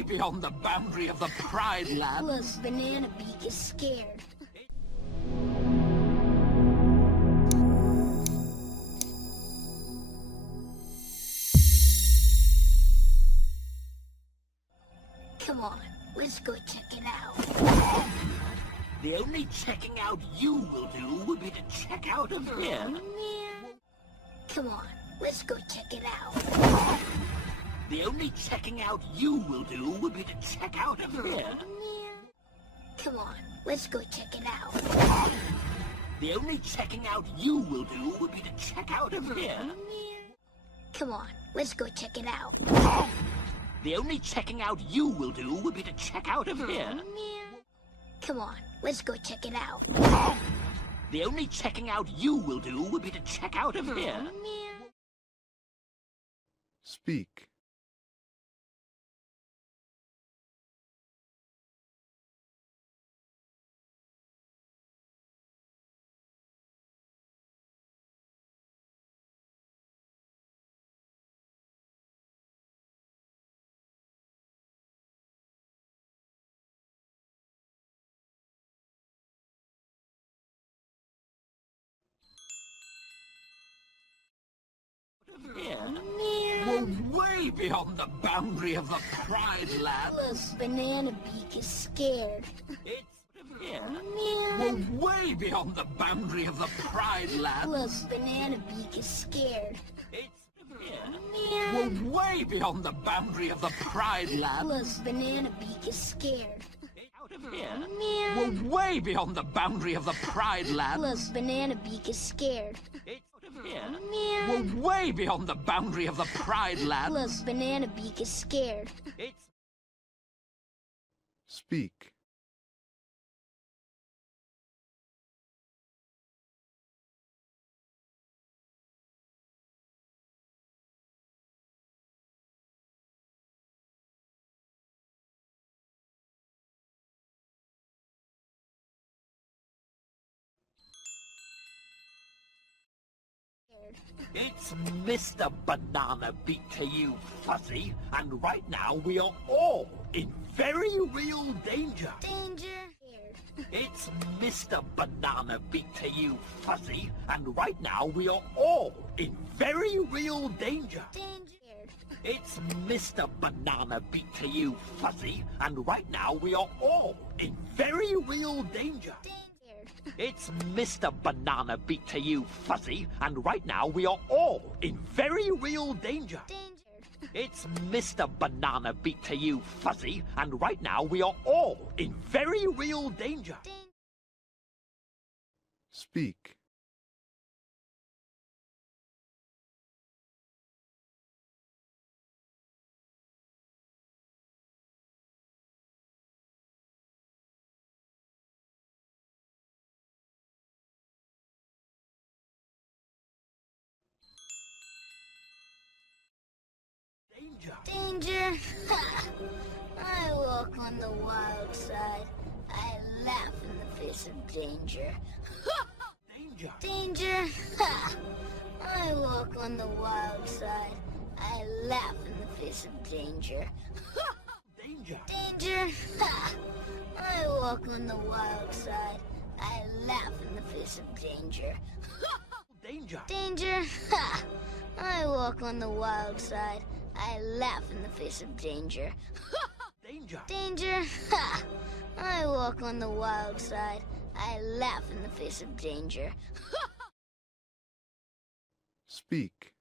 way beyond the boundary of the Pride Lab. Look, Banana Beak is scared. Come on, let's go check it out. The only checking out you will do would be to check out of here. Come on, let's go check it out. The only checking out you will do would be to check out of here. Come on, let's go check it out. The only checking out you will do would be to check out of here. Come on, let's go check it out. The only checking out you will do would be to check out of here. Come on, let's go check it out. The only checking out you will do would be to check out of here. Speak. We're way beyond the boundary of the Pride Lab. Look, Banana Beak is scared. We're way beyond the boundary of the Pride Lab. Look, Banana Beak is scared. We're way beyond the boundary of the Pride Lab. Look, Banana Beak is scared. We're way beyond the boundary of the Pride Lab. Look, Banana Beak is scared. We're way beyond the boundary of the Pride Lab. Look, Banana Beak is scared. Speak. It's Mr. Banana Beat to you, Fuzzy, and right now we are all in very real danger. Danger. It's Mr. Banana Beat to you, Fuzzy, and right now we are all in very real danger. Danger. It's Mr. Banana Beat to you, Fuzzy, and right now we are all in very real danger. It's Mr. Banana Beat to you, Fuzzy, and right now we are all in very real danger. It's Mr. Banana Beat to you, Fuzzy, and right now we are all in very real danger. Speak. Danger. I walk on the wild side. I laugh in the face of danger. Danger. Danger. I walk on the wild side. I laugh in the face of danger. Danger. Danger. I walk on the wild side. I laugh in the face of danger. Danger. Danger. I walk on the wild side. I laugh in the face of danger. Danger. Danger. I walk on the wild side. I laugh in the face of danger. Speak.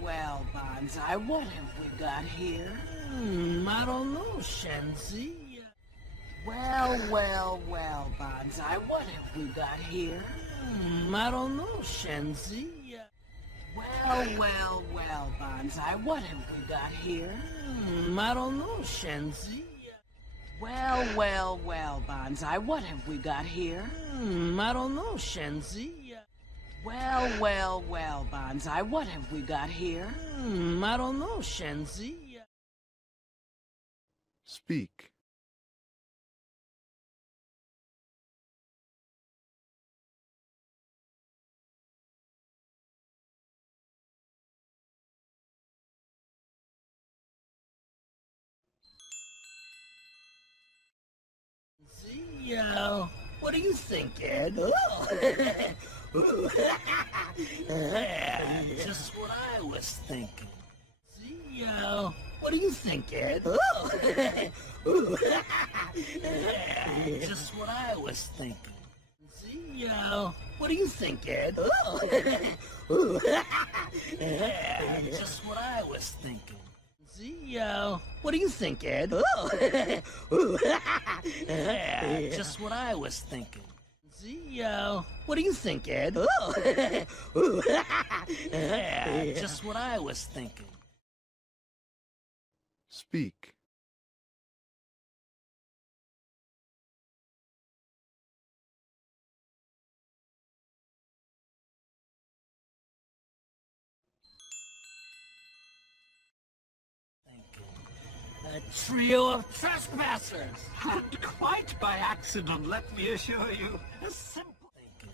Well, Banzai, what have we got here? I don't know, Shenzi. Well, Banzai, what have we got here? I don't know, Shenzi. Well, Banzai, what have we got here? I don't know, Shenzi. Well, Banzai, what have we got here? I don't know, Shenzi. Well, well, well, Bonsai, what have we got here? I don't know, Shenzi. Speak. See, what do you think, Ed? Just what I was thinking. See, what do you think, Ed? Just what I was thinking. See, what do you think, Ed? Just what I was thinking. See, what do you think, Ed? Just what I was thinking. See, what do you think, Ed? Just what I was thinking. Speak. A trio of trespassers! And quite by accident, let me assure you. A simple thinking.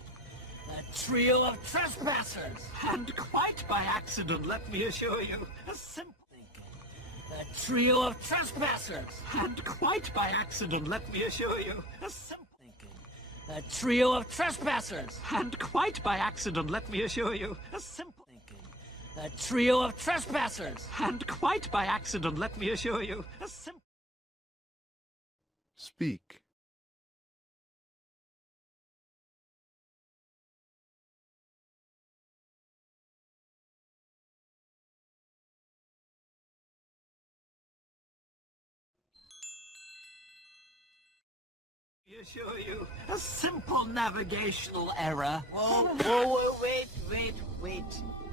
A trio of trespassers! And quite by accident, let me assure you. A simple thinking. A trio of trespassers! And quite by accident, let me assure you. A simple thinking. A trio of trespassers! And quite by accident, let me assure you. A simple thinking. A trio of trespassers! And quite by accident, let me assure you. A simple... Speak. I assure you, a simple navigational error. Whoa, wait.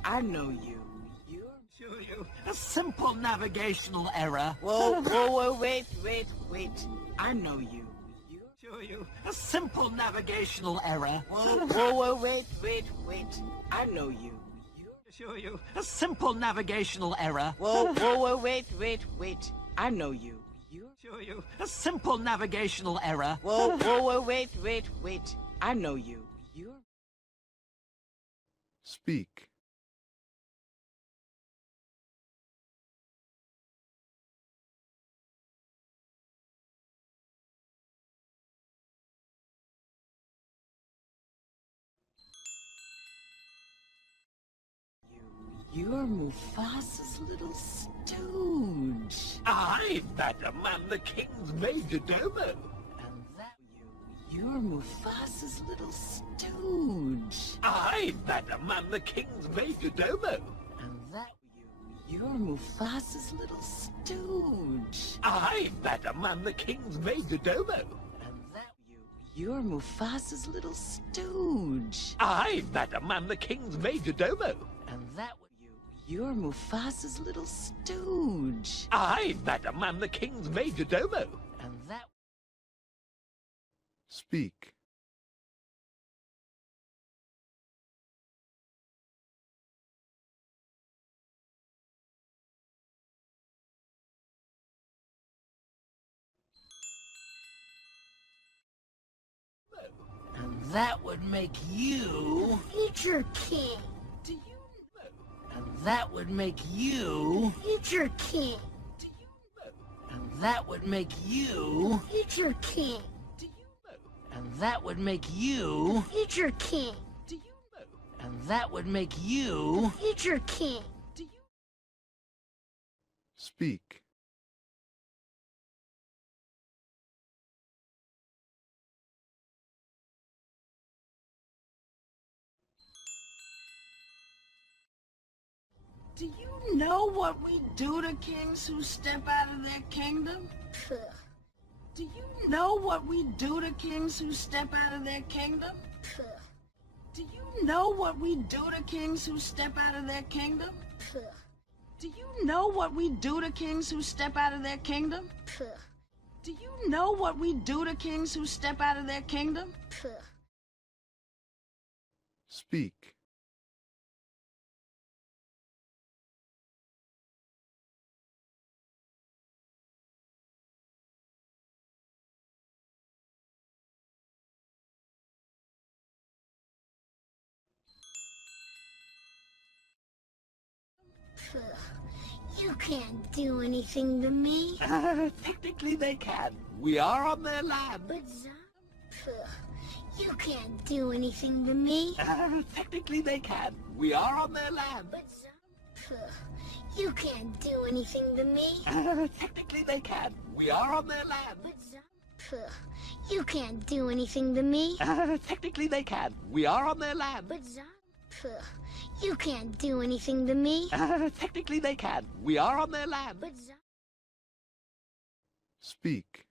I know you. Assure you, a simple navigational error. Whoa, wait. I know you. Assure you, a simple navigational error. Whoa, wait. I know you. Assure you, a simple navigational error. Whoa, wait. I know you. Assure you, a simple navigational error. Whoa, wait. I know you. Speak. You're Mufasa's little stooge. I, madam, am the king's major domo. And that you're Mufasa's little stooge. I, madam, am the king's major domo. And that you're Mufasa's little stooge. I, madam, am the king's major domo. And that you're Mufasa's little stooge. I, madam, am the king's major domo. And that you're Mufasa's little stooge. I, madam, am the king's major domo. And that Speak. And that would make you... Future king. Do you know? And that would make you... Future king. Do you know? And that would make you... Future king. Do you know? And that would make you... Future king. Do you know? And that would make you... Future king. Do you... Speak. Do you know what we do to kings who step out of their kingdom? Puh. Do you know what we do to kings who step out of their kingdom? Puh. Do you know what we do to kings who step out of their kingdom? Puh. Do you know what we do to kings who step out of their kingdom? Puh. Do you know what we do to kings who step out of their kingdom? Puh. Speak. You can't do anything to me. Technically they can. We are on their land. But you can't do anything to me. Technically they can. We are on their land. But you can't do anything to me. Technically they can. We are on their land. But you can't do anything to me. Technically they can. We are on their land. But you can't do anything to me. Technically they can. We are on their land. But Speak.